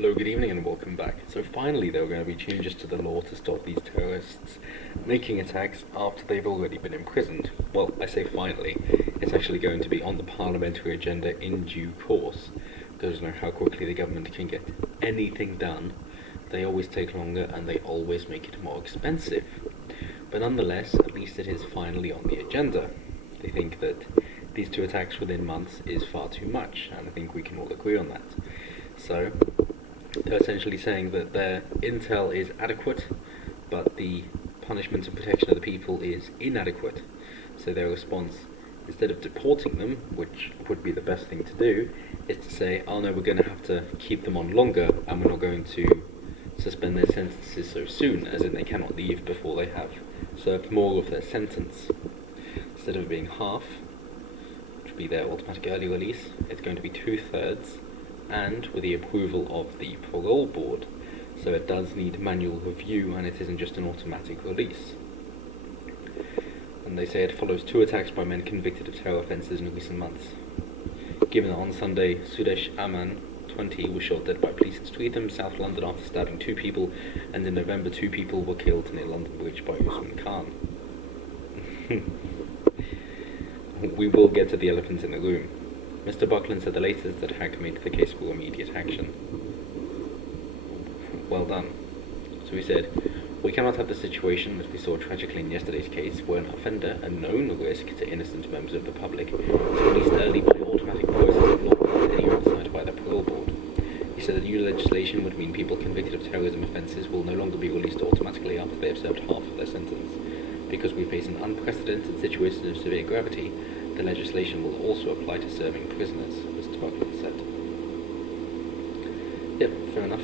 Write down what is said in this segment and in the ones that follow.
Hello, good evening and welcome back. So finally there are going to be changes to the law to stop these terrorists making attacks after they've already been imprisoned. Well, I say finally, it's actually going to be on the parliamentary agenda in due course. Because you know how quickly the government can get anything done, they always take longer and they always make it more expensive. But nonetheless, at least it is finally on the agenda. They think that these two attacks within months is far too much, and I think we can all agree on that. So, they're essentially saying that their intel is adequate, but the punishment and protection of the people is inadequate. So their response, instead of deporting them, which would be the best thing to do, is to say, oh no, we're going to have to keep them on longer, and we're not going to suspend their sentences so soon, as in they cannot leave before they have served more of their sentence. Instead of being half, which would be their automatic early release, it's going to be 2/3, and with the approval of the parole board, so it does need manual review and it isn't just an automatic release. And they say it follows 2 attacks by men convicted of terror offences in recent months. Given that on Sunday, Sudesh Aman, 20, was shot dead by police in Streatham, South London, after stabbing 2 people, and in November 2 people were killed near London Bridge by Usman Khan. We will get to the elephant in the room. Mr. Buckland said the latest attack made the case for immediate action. Well done. So he said, we cannot have the situation that we saw tragically in yesterday's case, where an offender, a known risk to innocent members of the public, is released early by automatic process of law without any oversight by the parole board. He said the new legislation would mean people convicted of terrorism offences will no longer be released automatically after they have served half of their sentence. Because we face an unprecedented situation of severe gravity, the legislation will also apply to serving prisoners, Mr. Buckland said. Yep, fair enough.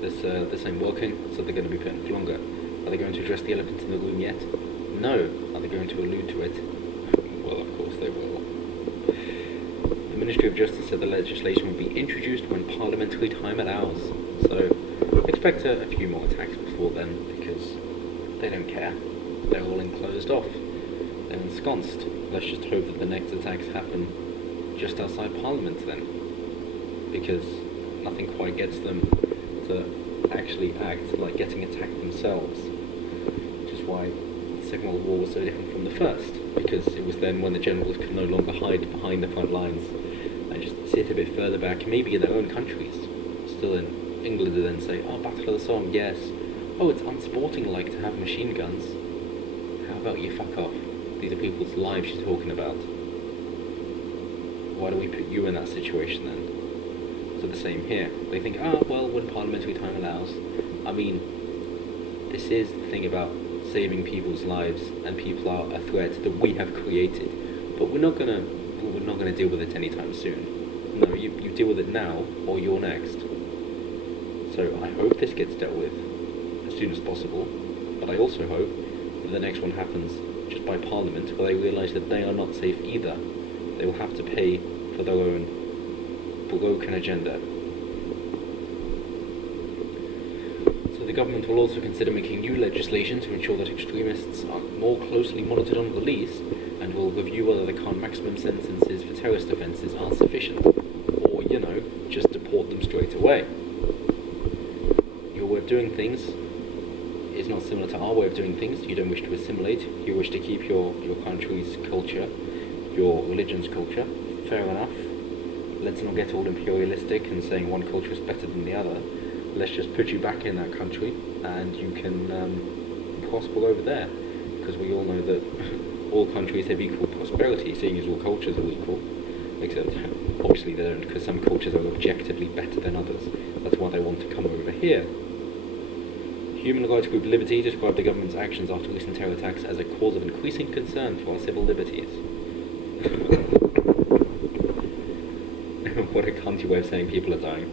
This ain't working, so they're going to be putting it longer. Are they going to address the elephant in the room yet? No. Are they going to allude to it? Well, of course they will. The Ministry of Justice said the legislation will be introduced when parliamentary time allows. So, expect a few more attacks before then, because they don't care. They're all enclosed off. They're ensconced. Let's just hope that the next attacks happen just outside Parliament then, because nothing quite gets them to actually act like getting attacked themselves, which is why the Second World War was so different from the First, because it was then when the generals could no longer hide behind the front lines and just sit a bit further back, maybe in their own countries, still in England, and then say, oh, Battle of the Somme, yes, oh, it's unsporting-like to have machine guns, how about you fuck off? These are people's lives you're talking about. Why do we put you in that situation then? So the same here. They think, well, when parliamentary time allows. I mean, this is the thing about saving people's lives, and people are a threat that we have created. But we're not gonna deal with it anytime soon. No, you deal with it now, or you're next. So I hope this gets dealt with as soon as possible. But I also hope that the next one happens just by Parliament, where they realise that they are not safe either. They will have to pay for their own broken agenda. So the government will also consider making new legislation to ensure that extremists are more closely monitored on release, and will review whether the current maximum sentences for terrorist offences are sufficient, or, just deport them straight away. Your way of doing things is not similar to our way of doing things. You don't wish to assimilate, you wish to keep your country's culture, your religion's culture. Fair enough. Let's not get all imperialistic and saying one culture is better than the other. Let's just put you back in that country and you can prosper over there, because we all know that all countries have equal prosperity, seeing as all cultures are equal, except obviously they don't, because some cultures are objectively better than others. That's why they want to come over here. Human rights group Liberty described the government's actions after recent terror attacks as a cause of increasing concern for our civil liberties. What a cunty way of saying people are dying.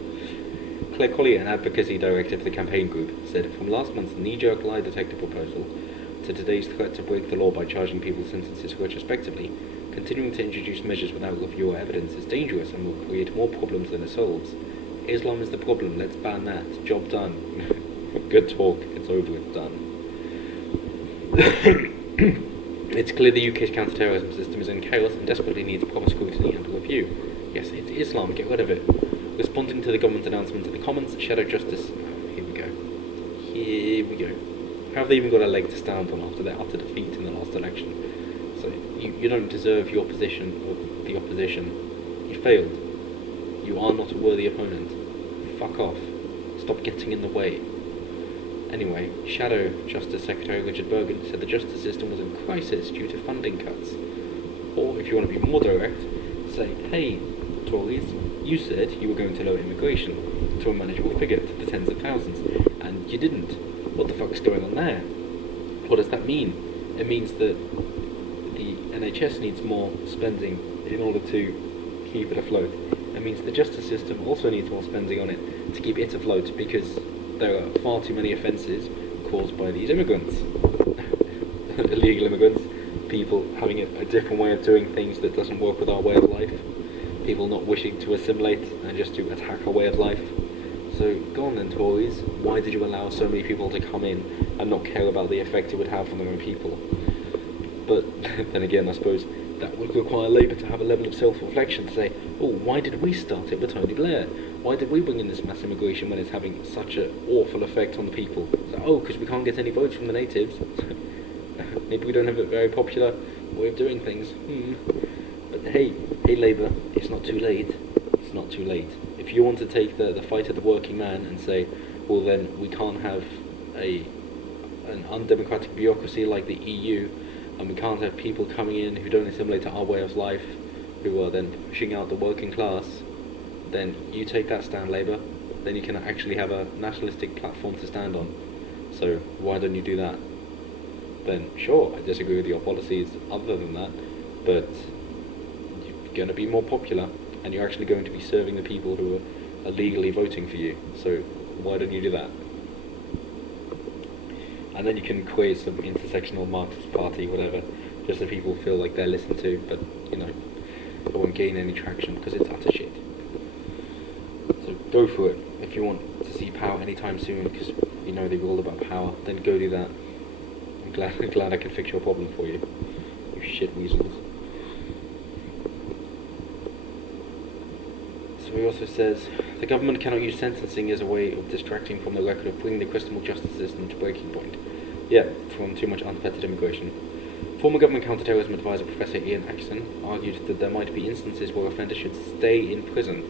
Claire Collier, an advocacy director for the campaign group, said, from last month's knee-jerk lie detector proposal to today's threat to break the law by charging people's sentences retrospectively, continuing to introduce measures without review or evidence is dangerous and will create more problems than it solves. Islam is the problem, let's ban that. Job done. Good talk, it's over, it's done. It's clear the UK's counter-terrorism system is in chaos and desperately needs proper scrutiny and review. Yes, it's Islam, get rid of it. Responding to the government announcement in the comments, Shadow Justice... Here we go. How have they even got a leg to stand on after their utter defeat in the last election? So you don't deserve your position of the opposition. You failed. You are not a worthy opponent. Fuck off. Stop getting in the way. Anyway, Shadow Justice Secretary Richard Bergen said the justice system was in crisis due to funding cuts. Or, if you want to be more direct, say, hey, Tories, you said you were going to lower immigration to a manageable figure, to the tens of thousands, and you didn't. What the fuck's going on there? What does that mean? It means that the NHS needs more spending in order to keep it afloat. It means the justice system also needs more spending on it to keep it afloat, because there are far too many offences caused by these immigrants. Illegal immigrants, people having a different way of doing things that doesn't work with our way of life, people not wishing to assimilate and just to attack our way of life. So go on then, Tories, why did you allow so many people to come in and not care about the effect it would have on their own people? But then again, I suppose that would require Labour to have a level of self-reflection to say, oh, why did we start it with Tony Blair? Why did we bring in this mass immigration when it's having such an awful effect on the people? So, oh, because we can't get any votes from the natives. Maybe we don't have a very popular way of doing things. But hey Labour, it's not too late. It's not too late. If you want to take the fight of the working man and say, well then, we can't have an undemocratic bureaucracy like the EU, and we can't have people coming in who don't assimilate to our way of life, who are then pushing out the working class, then you take that stand, Labour. Then you can actually have a nationalistic platform to stand on. So why don't you do that? Then sure, I disagree with your policies other than that, but you're going to be more popular, and you're actually going to be serving the people who are legally voting for you. So why don't you do that? And then you can create some intersectional Marxist party, whatever, just so people feel like they're listened to, but, you know, it won't gain any traction because it's utter shit. So go for it. If you want to see power anytime soon, because you know they're all about power, then go do that. I'm glad I can fix your problem for you. You shit weasels. So he also says, the government cannot use sentencing as a way of distracting from the record of bringing the criminal justice system to breaking point. Yeah, from too much unfettered immigration. Former government counter-terrorism advisor Professor Ian Atkinson argued that there might be instances where offenders should stay in prison.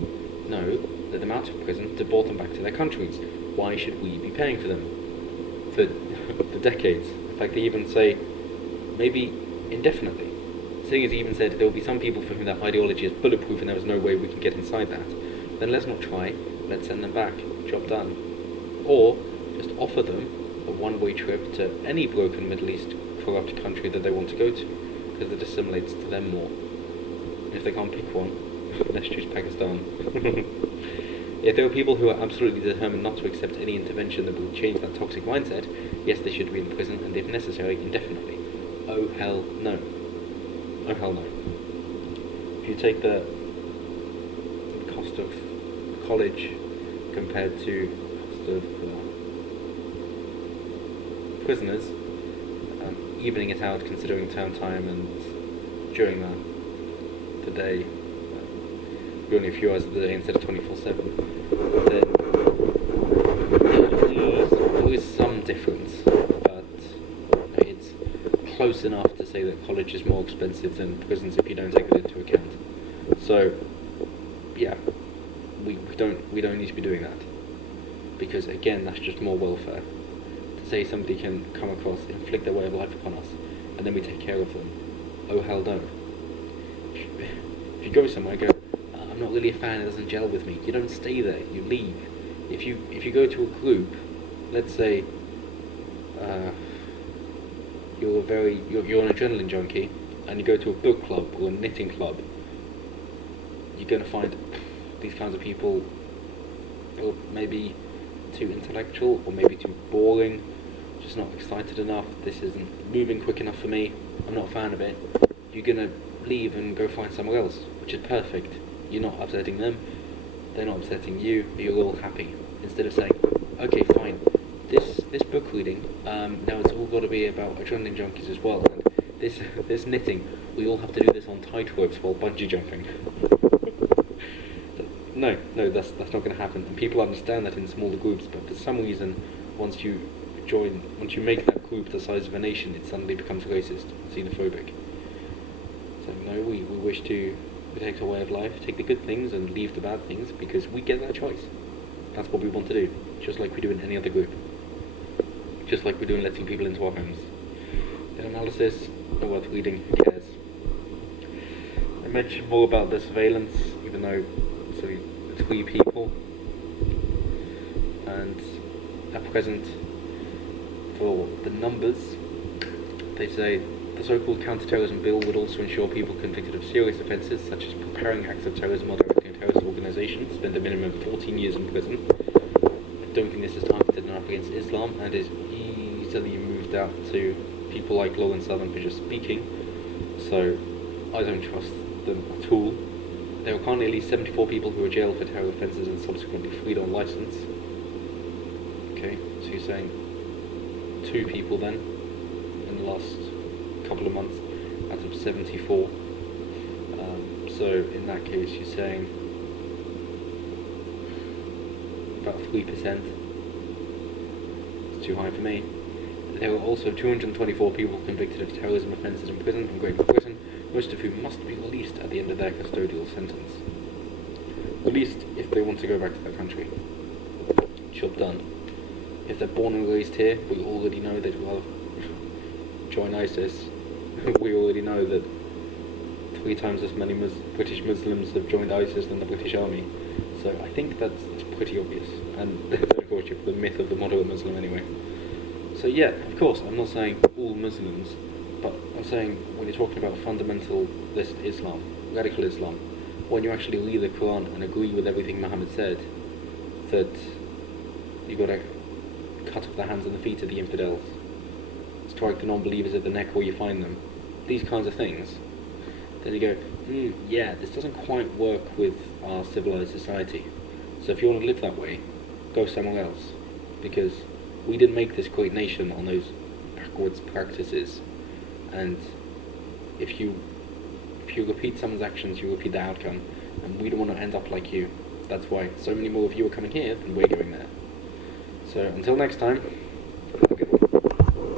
No, let them out of prison, deport them back to their countries. Why should we be paying for them? For decades. In fact, they even say, maybe indefinitely. Seeing as he even said there will be some people for whom that ideology is bulletproof and there is no way we can get inside that, then let's not try, let's send them back, job done. Or just offer them a one-way trip to any broken Middle East corrupt country that they want to go to, because it assimilates to them more. And if they can't pick one, let's choose Pakistan. If there are people who are absolutely determined not to accept any intervention that will change that toxic mindset, yes, they should be in prison, and if necessary, indefinitely. Oh hell no. Oh hell no. If you take the cost of college compared to the cost of prisoners, evening it out considering term time and during the day, only a few hours of the day instead of 24/7, then there is some difference, but it's close enough to say that college is more expensive than prisons if you don't take it into account. So yeah, we don't need to be doing that, because again, that's just more welfare. To say somebody can come across, inflict their way of life upon us, and then we take care of them. Oh hell no. If you go somewhere, go, I'm not really a fan, it doesn't gel with me. You don't stay there, you leave. If you go to a group, let's say you're an adrenaline junkie, and you go to a book club or a knitting club, you're going to find these kinds of people are maybe too intellectual, or maybe too boring, just not excited enough, this isn't moving quick enough for me, I'm not a fan of it. You're going to leave and go find somewhere else, which is perfect. You're not upsetting them, they're not upsetting you, you're all happy. Instead of saying, okay fine, this book reading, now it's all got to be about adrenaline junkies as well, and this knitting, we all have to do this on tight ropes while bungee jumping. No, that's not going to happen. And people understand that in smaller groups, but for some reason, once you once you make that group the size of a nation, it suddenly becomes racist, xenophobic. So no, we wish to protect our way of life, take the good things and leave the bad things, because we get that choice. That's what we want to do, just like we do in any other group. Just like we do in letting people into our homes. The analysis, not worth reading, who cares? I mentioned more about the surveillance, even though it's only 3 people. And at present, for the numbers, they say the so-called counter-terrorism bill would also ensure people convicted of serious offences such as preparing acts of terrorism or directing a terrorist organisation spend a minimum of 14 years in prison. I don't think this is targeted enough against Islam and is easily moved out to people like Law and Southern for just speaking, so I don't trust them at all. There are currently at least 74 people who are jailed for terror offences and subsequently freed on licence. Okay, so you're saying 2 people then in the last couple of months out of 74. So in that case you're saying about 3%. It's too high for me. There were also 224 people convicted of terrorism offences in prison from Great Britain, most of whom must be released at the end of their custodial sentence. Released if they want to go back to their country. Job done. If they're born and raised here, we already know they'd rather join ISIS. We already know that 3 times as many British Muslims have joined ISIS than the British Army. So I think that's pretty obvious. And of course you have the myth of the moderate Muslim anyway. So yeah, of course, I'm not saying all Muslims, but I'm saying when you're talking about fundamentalist Islam, radical Islam, when you actually read the Quran and agree with everything Muhammad said, that you've got to cut off the hands and the feet of the infidels, strike the non-believers at the neck where you find them, these kinds of things, then you go, yeah, this doesn't quite work with our civilized society. So if you want to live that way, go somewhere else, because we didn't make this great nation on those backwards practices, and if you repeat someone's actions, you repeat the outcome, and we don't want to end up like you. That's why so many more of you are coming here than we're going there. So until next time, have a good